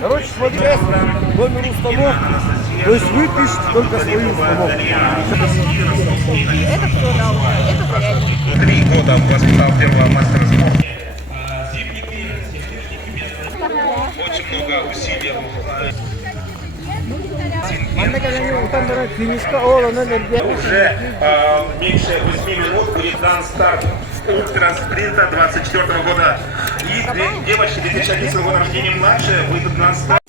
Короче, смотри, номер установок, то есть вы пишете только свою установку. Это кто дал? Это зарядник. 3 года воспитал первого мастера спорта. Очень много усилий. Уже меньше 8 минут будет дан старт ультраспринта 24 года. И девочки 2011 года рождения младше выйдут на старт.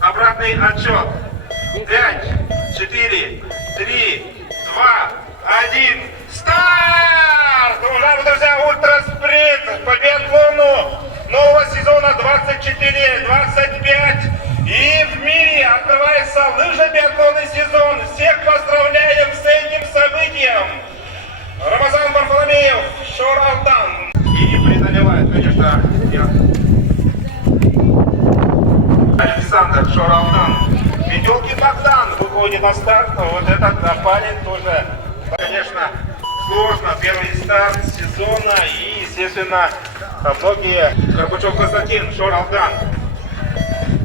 Обратный отчет. 5, 4, 3, 2, 1. Старт! Уважаемые друзья, ультраспринт по биатлону нового сезона 24-25. И в мире открывается лыжно-биатлонный сезон. Всех поздравляем с этим событием. Рамазан Варфоломеев, Шор Алтан. И преодолевает, конечно, Александр Шор Алтан. Метелкин Богдан выходит на старт. Вот этот парень тоже, конечно, сложно. Первый старт сезона. И, естественно, многие. Горбачев Константин, Шор Алтан.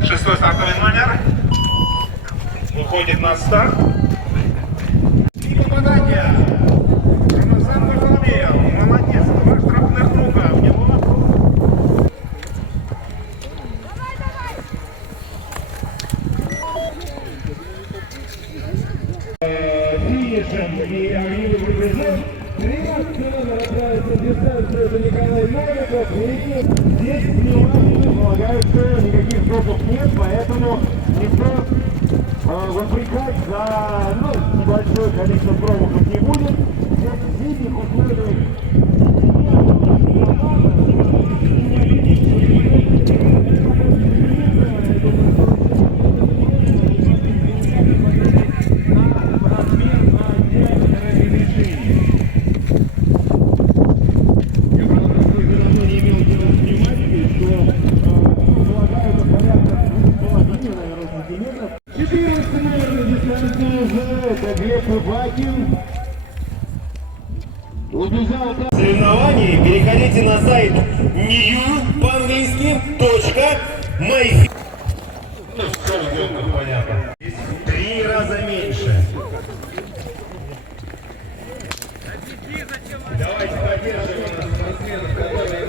6-й стартовый номер. Выходит на старт. И попадание. Рамазан Варфоломеев. Молодец. 2 штрафных круга в него. Финишем и огневым рубежом 13 номер отправится в дистанцию, это Николай Новиков. И здесь внимательно полагаю, что никаких топов нет, поэтому никто запрекать за небольшое количество промахов не будет. Здесь в зимних условиях соревнований, переходите на сайт new по-английски .my. Ну, все угодно, понятно. 3 раза меньше. Давайте поддержим нас спортсменов, которые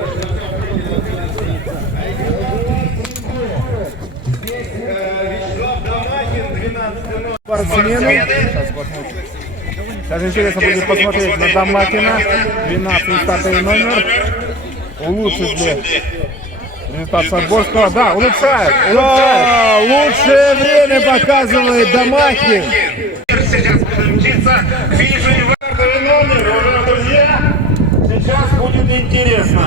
здесь Вячеслав Домахин, 12 номер. Спортсмены. Сейчас интересно будет посмотреть на Домакина, 12 стартовый номер. Улучшит ли результат Садборского? Да, улучшает. Да, лучшее время показывает Домакин. Сейчас будем мчиться к финишу и стартовый номер, уважаемые друзья. Сейчас будет интересно.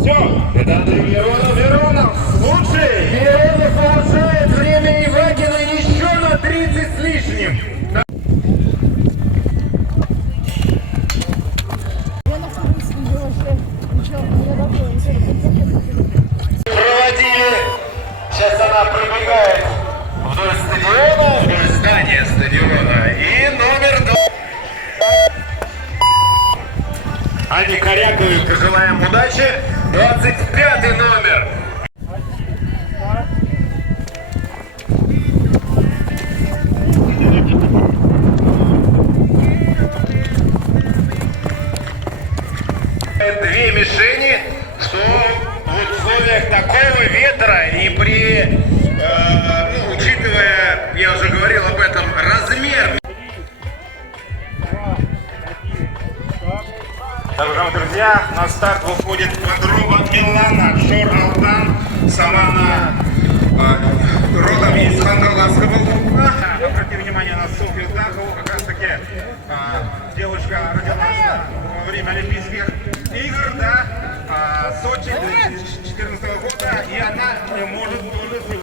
Все, это Андрей Миронов. Лучший. Миронов улучшает время Ивакина еще на 30 с лишним. Проводили. Сейчас она пробегает вдоль стадиона, вдоль здания стадиона. И номер 2. Ани Коряковой пожелаем удачи. 25-й номер. Две мишени, что в условиях такого ветра и при, учитывая, я уже говорил об этом, размер. Так, уважаемые друзья, на старт выходит подруга Милана Шор Алтан, сама она родом из Хангаласского округа. Обратите внимание на Софью Дахову, как раз таки девушка родилась во время Олимпийских игр, да, Сочи 2014 года, и она может тоже...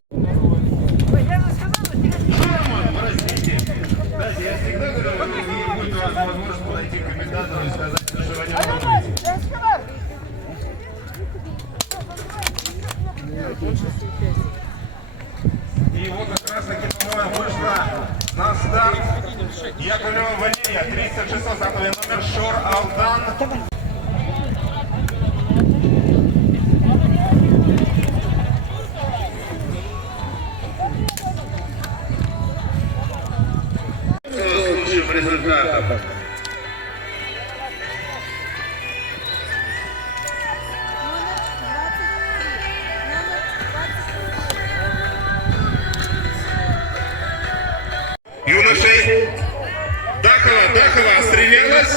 Я всегда говорю, будет возможность подойти к комментатору и сказать, что вы не можете. И вот как раз таки, по-моему, вышла на старт Яковлева Валерия, 36 стартовый номер Шор Алтан. юношей. Дахова отстрелялась.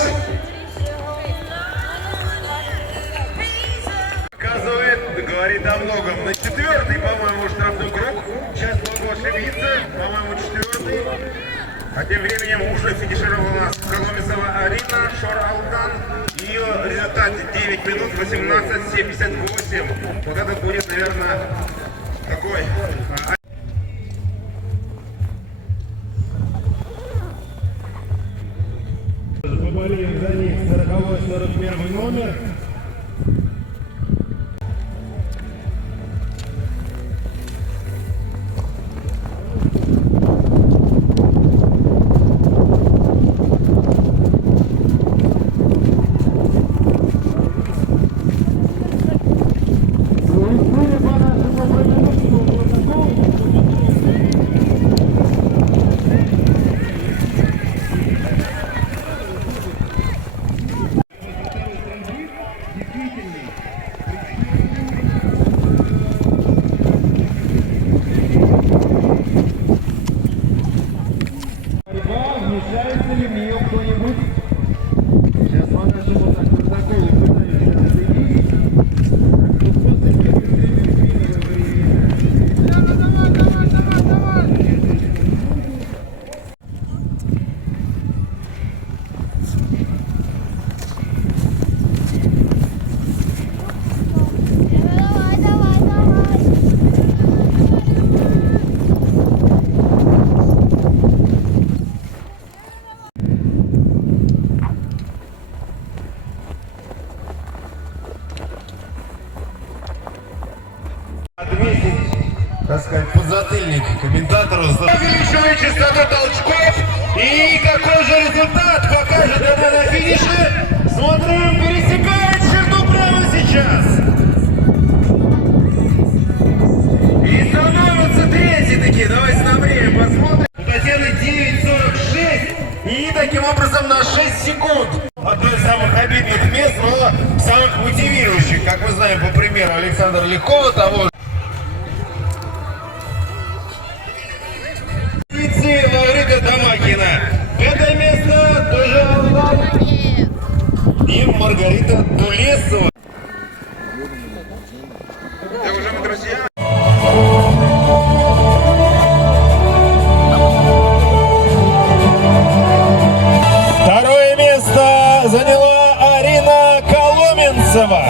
Показывает, говорит о многом. На 4-й, по-моему, штрафной круг. Сейчас могу ошибиться. По-моему, 4-й. А тем временем уже финишировала у нас Коломисова Арина Шор-Алдан. Ее результат 9 минут 18:78. Вот это будет, наверное, такой... Поболеем за них 40-41 номер. Вмешается ли в нее кто-нибудь? Сейчас по нашему протоколу пытаюсь это заявить. Тут после первой так сказать, подзатыльник комментатору. Увеличивая частоту толчков. И какой же результат покажет она на финише? Смотрим, пересекает черту прямо сейчас. И становится третий таки. Давайте на время посмотрим. У Татьяны 9:46. И таким образом на 6 секунд. Одно из самых обидных мест, но самых мотивирующих. Как мы знаем по примеру Александра Легкова, того же. Лаурита Дамакина. 5-е место тоже Алдан. И Маргарита Дулесова. Так, уважаемые друзья. Второе место заняла Арина Коломенцева.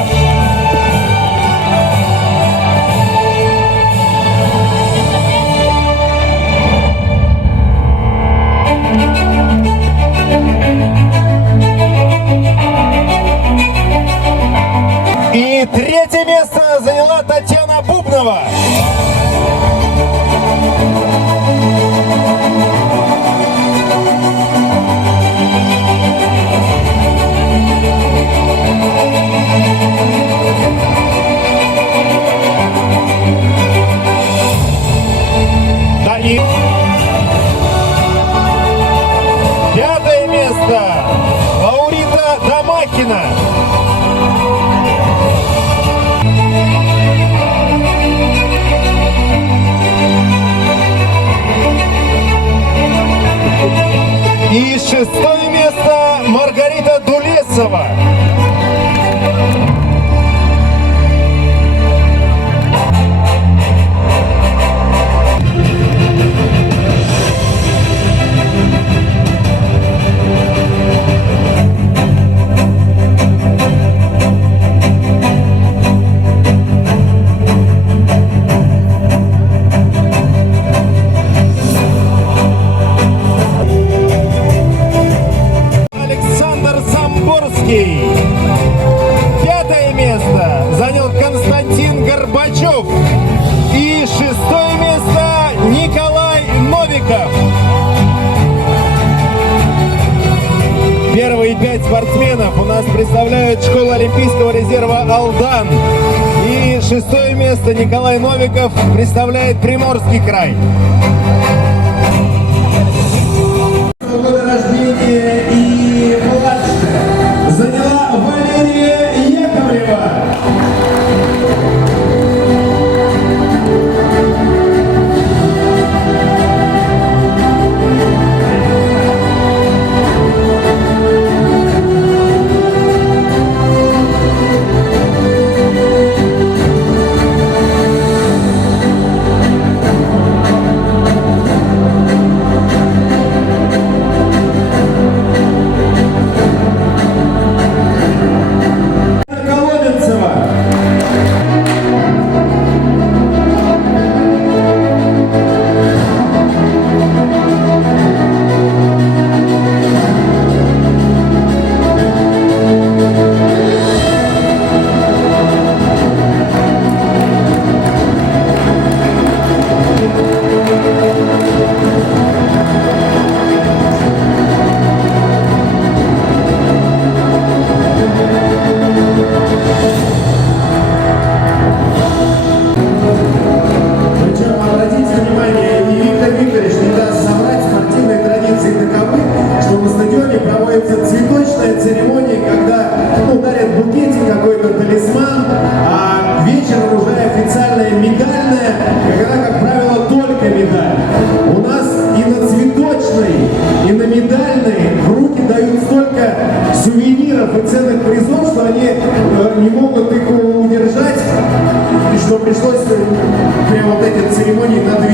И третье место заняла Татьяна Бубнова. Да, и 5-е место Лаурита Дамакина. И 6-е место Маргарита Дулесова. Александр Самборский. 5-е место занял Константин Горбачев. И 6-е место Николай Новиков. Первые 5 спортсменов у нас представляют школу Олимпийского резерва «Алдан». И 6-е место Николай Новиков представляет Приморский край. Года рождения и младше заняла Валерия Яковлева. пришлось прямо вот эти церемонии на 2